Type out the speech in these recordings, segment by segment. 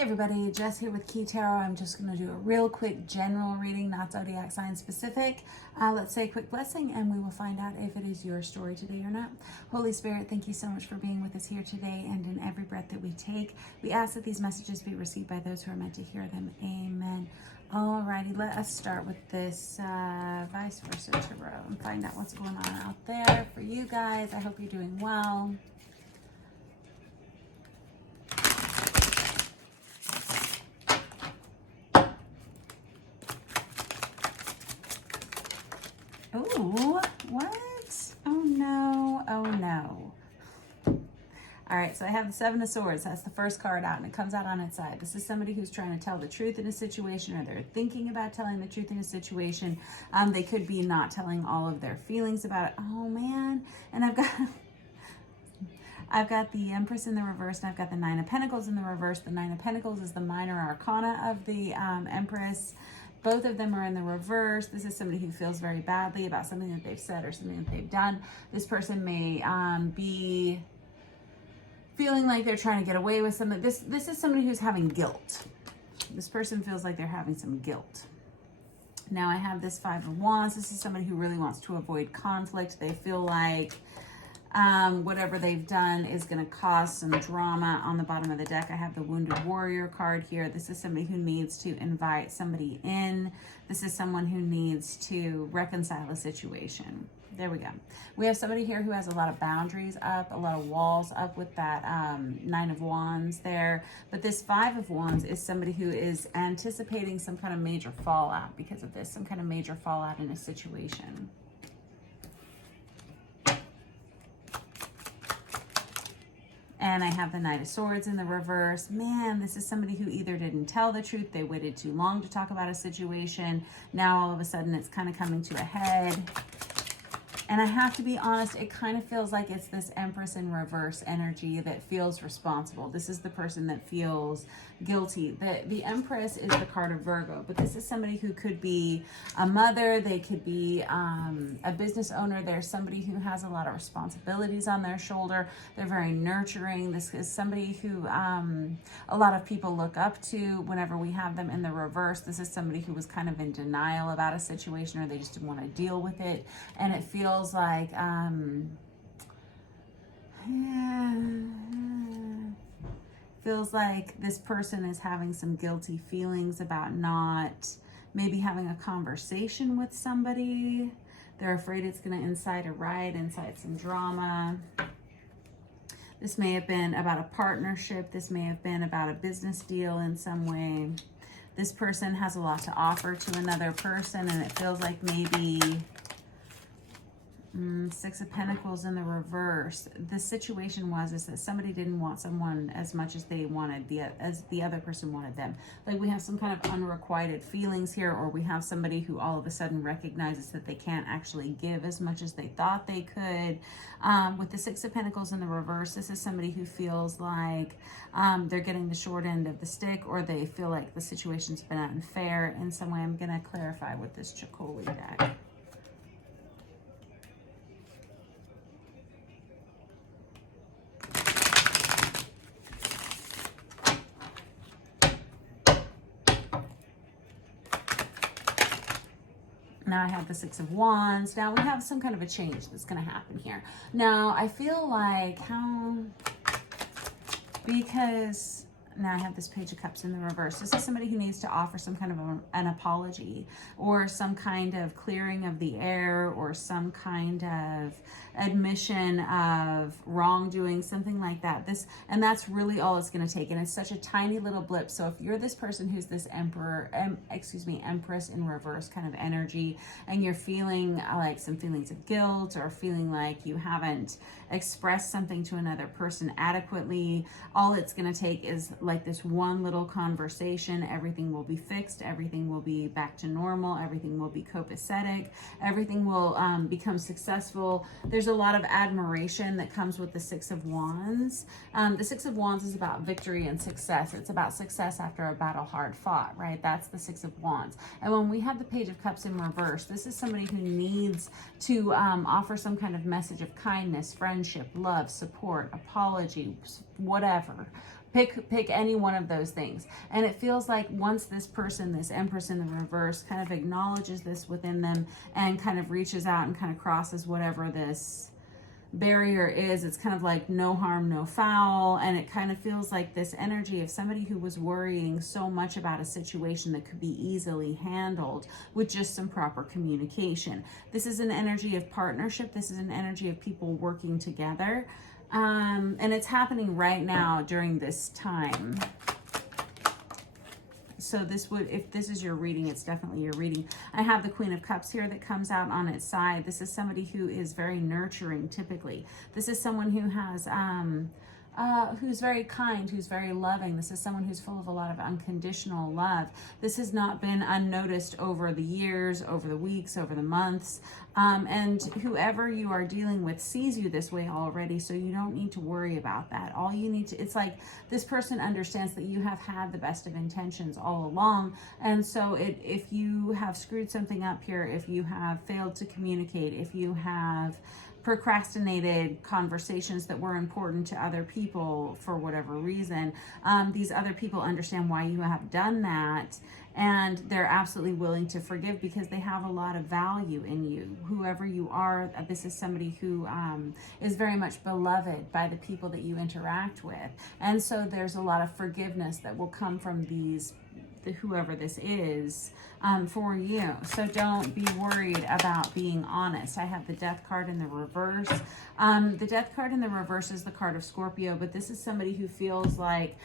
Everybody, Jess here with Key Tarot. I'm just going to do a real quick general reading, not zodiac sign specific. Let's say a quick blessing and we will find out if it is your story today or not. Holy Spirit, thank you so much for being with us here today and in every breath that we take. We ask that these messages be received by those who are meant to hear them. Amen. Alrighty, let us start with this vice versa tarot and find out what's going on out there for you guys. I hope you're doing well. Oh, what? Oh no, oh no. All right, so I have the Seven of Swords. That's the first card out, and it comes out on its side. This is somebody who's trying to tell the truth in a situation, or they're thinking about telling the truth in a situation. They could be not telling all of their feelings about it. Oh man, and I've got the Empress in the reverse, and I've got the Nine of Pentacles in the reverse. The Nine of Pentacles is the minor arcana of the Empress. Both of them are in the reverse. This is somebody who feels very badly about something that they've said or something that they've done. This person may be feeling like they're trying to get away with something. This is somebody who's having guilt. This person feels like they're having some guilt. Now I have this Five of Wands. This is somebody who really wants to avoid conflict. They feel like whatever they've done is going to cause some drama. On the bottom of the deck, I have the Wounded Warrior card here. This is somebody who needs to invite somebody in. This is someone who needs to reconcile a situation. There we go. We have somebody here who has a lot of boundaries up, a lot of walls up with that Nine of Wands there. But this Five of Wands is somebody who is anticipating some kind of major fallout because of this, some kind of major fallout in a situation. And I have the Knight of Swords in the reverse. Man, this is somebody who either didn't tell the truth, they waited too long to talk about a situation. Now all of a sudden it's kind of coming to a head. And I have to be honest, it kind of feels like it's this Empress in reverse energy that feels responsible. This is the person that feels guilty. The Empress is the card of Virgo, but this is somebody who could be a mother. They could be a business owner. There's somebody who has a lot of responsibilities on their shoulder. They're very nurturing. This is somebody who a lot of people look up to whenever we have them in the reverse. This is somebody who was kind of in denial about a situation, or they just didn't want to deal with it. And it feels like feels like this person is having some guilty feelings about not maybe having a conversation with somebody. They're afraid it's going to incite a riot, incite some drama. This may have been about a partnership. This may have been about a business deal in some way. This person has a lot to offer to another person, and it feels like maybe Six of Pentacles in the reverse. The situation is that somebody didn't want someone as much as they wanted, as the other person wanted them. Like we have some kind of unrequited feelings here, or we have somebody who all of a sudden recognizes that they can't actually give as much as they thought they could. With the Six of Pentacles in the reverse, this is somebody who feels like they're getting the short end of the stick, or they feel like the situation's been unfair in some way. I'm going to clarify with this Chicoli deck. Now I have the Six of Wands. Now we have some kind of a change that's going to happen here. Now I feel like because now I have this Page of Cups in the reverse. This is somebody who needs to offer some kind of an apology, or some kind of clearing of the air, or some kind of admission of wrongdoing, something like that. And that's really all it's going to take. And it's such a tiny little blip. So if you're this person who's this Empress in reverse kind of energy, and you're feeling like some feelings of guilt, or feeling like you haven't expressed something to another person adequately, all it's going to take is like this one little conversation. Everything will be fixed. Everything will be back to normal. Everything will be copacetic. Everything will become successful. There's a lot of admiration that comes with the Six of Wands. The Six of Wands is about victory and success. It's about success after a battle hard fought, right? That's the Six of Wands. And when we have the Page of Cups in reverse, this is somebody who needs to offer some kind of message of kindness, friendship, love, support, apology, whatever. Pick any one of those things. And it feels like once this person, this Empress in the reverse, kind of acknowledges this within them and kind of reaches out and kind of crosses whatever this barrier is, it's kind of like no harm, no foul. And it kind of feels like this energy of somebody who was worrying so much about a situation that could be easily handled with just some proper communication. This is an energy of partnership. This is an energy of people working together. And it's happening right now during this time. So this would, if this is your reading, it's definitely your reading. I have the Queen of Cups here that comes out on its side. This is somebody who is very nurturing, typically. This is someone who has, who's very kind, who's very loving. This is someone who's full of a lot of unconditional love. This has not been unnoticed over the years, over the weeks, over the months. And whoever you are dealing with sees you this way already, so you don't need to worry about that. All you need to, it's like this person understands that you have had the best of intentions all along. And so if you have screwed something up here, if you have failed to communicate, if you have procrastinated conversations that were important to other people for whatever reason, these other people understand why you have done that, and they're absolutely willing to forgive because they have a lot of value in you. Whoever you are, this is somebody who is very much beloved by the people that you interact with, and so there's a lot of forgiveness that will come from whoever this is for you. So don't be worried about being honest. I have the Death card in the reverse. The Death card in the reverse is the card of Scorpio, but this is somebody who feels like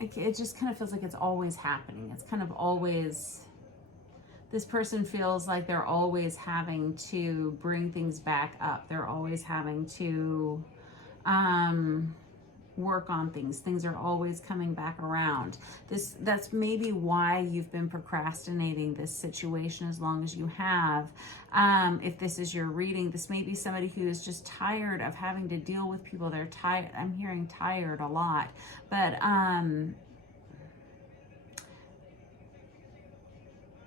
it just kind of feels like it's always happening. It's kind of always, this person feels like they're always having to bring things back up. They're always having to work on things. Things are always coming back around. That's maybe why you've been procrastinating this situation as long as you have. If this is your reading, this may be somebody who is just tired of having to deal with people. They're tired. I'm hearing tired a lot, but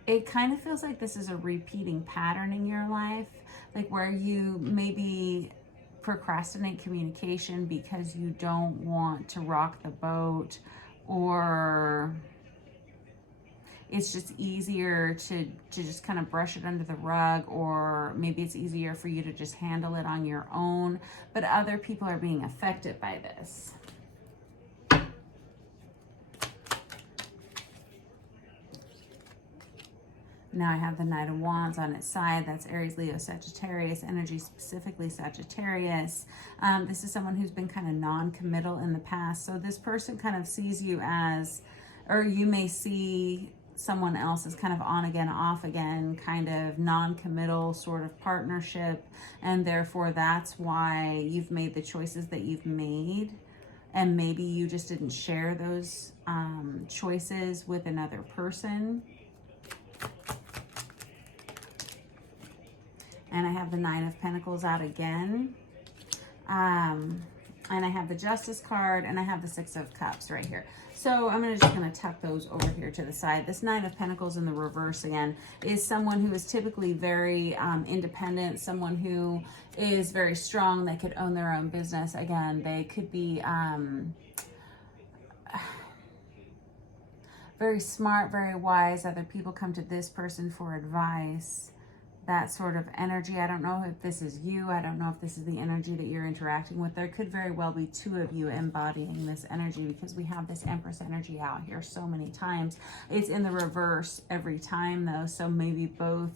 it kind of feels like this is a repeating pattern in your life, like where you maybe procrastinate communication because you don't want to rock the boat, or it's just easier to just kind of brush it under the rug, or maybe it's easier for you to just handle it on your own, but other people are being affected by this. Now I have the Knight of Wands on its side. That's Aries, Leo, Sagittarius energy, specifically Sagittarius. This is someone who's been kind of non-committal in the past. So this person kind of sees you as, or you may see someone else as kind of on again, off again, kind of non-committal sort of partnership. And therefore that's why you've made the choices that you've made. And maybe you just didn't share those choices with another person. And I have the Nine of Pentacles out again. And I have the Justice card, and I have the Six of Cups right here. So I'm just going to tuck those over here to the side. This Nine of Pentacles in the reverse again is someone who is typically very independent, someone who is very strong, that could own their own business. Again, they could be very smart, very wise. Other people come to this person for advice. That sort of energy. I don't know if this is you. I don't know if this is the energy that you're interacting with. There could very well be two of you embodying this energy, because we have this Empress energy out here so many times. It's in the reverse every time though, so maybe both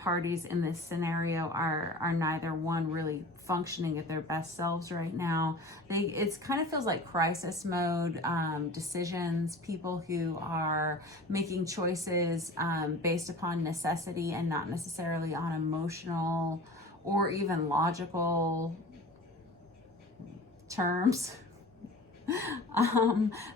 parties in this scenario are neither one really functioning at their best selves right now. It kind of feels like crisis mode decisions, people who are making choices based upon necessity and not necessarily on emotional or even logical terms.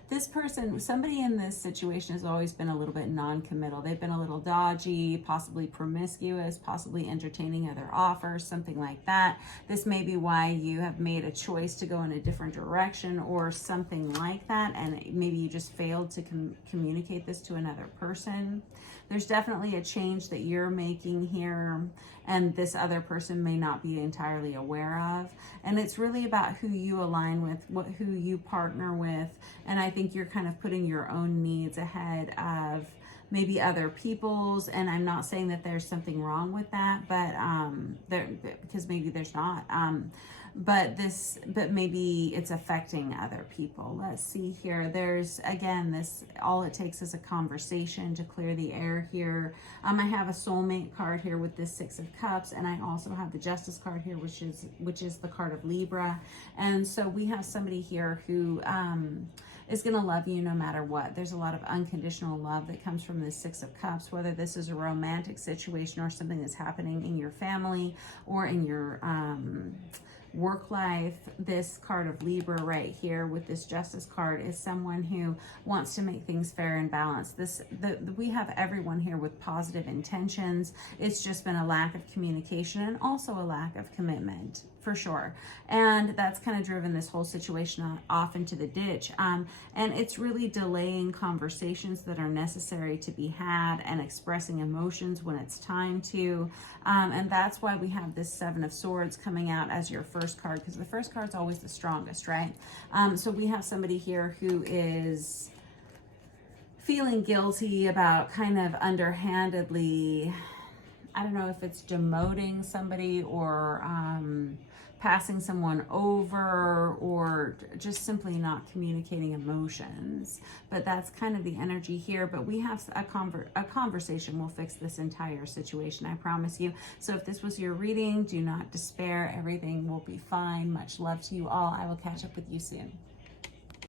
This person, somebody in this situation has always been a little bit non-committal. They've been a little dodgy, possibly promiscuous, possibly entertaining other offers, something like that. This may be why you have made a choice to go in a different direction or something like that, and maybe you just failed to communicate this to another person. There's definitely a change that you're making here, and this other person may not be entirely aware of. And it's really about who you align with, who you partner with. And I think you're kind of putting your own needs ahead of maybe other people's. And I'm not saying that there's something wrong with that, but because maybe there's not. But maybe it's affecting other people. Let's see here. There's, again, all it takes is a conversation to clear the air here. I have a soulmate card here with this Six of Cups, and I also have the Justice card here, which is the card of Libra. And so we have somebody here who is going to love you no matter what. There's a lot of unconditional love that comes from this Six of Cups, whether this is a romantic situation or something that's happening in your family or in your work life. This card of Libra right here with this Justice card is someone who wants to make things fair and balanced. We have everyone here with positive intentions. It's just been a lack of communication and also a lack of commitment, for sure. And that's kind of driven this whole situation off into the ditch. And it's really delaying conversations that are necessary to be had and expressing emotions when it's time to. And that's why we have this Seven of Swords coming out as your first card, because the first card's always the strongest, right? So we have somebody here who is feeling guilty about kind of underhandedly, I don't know if it's demoting somebody or passing someone over or just simply not communicating emotions. But that's kind of the energy here. But we have a conversation will fix this entire situation, I promise you. So if this was your reading, do not despair. Everything will be fine. Much love to you all. I will catch up with you soon.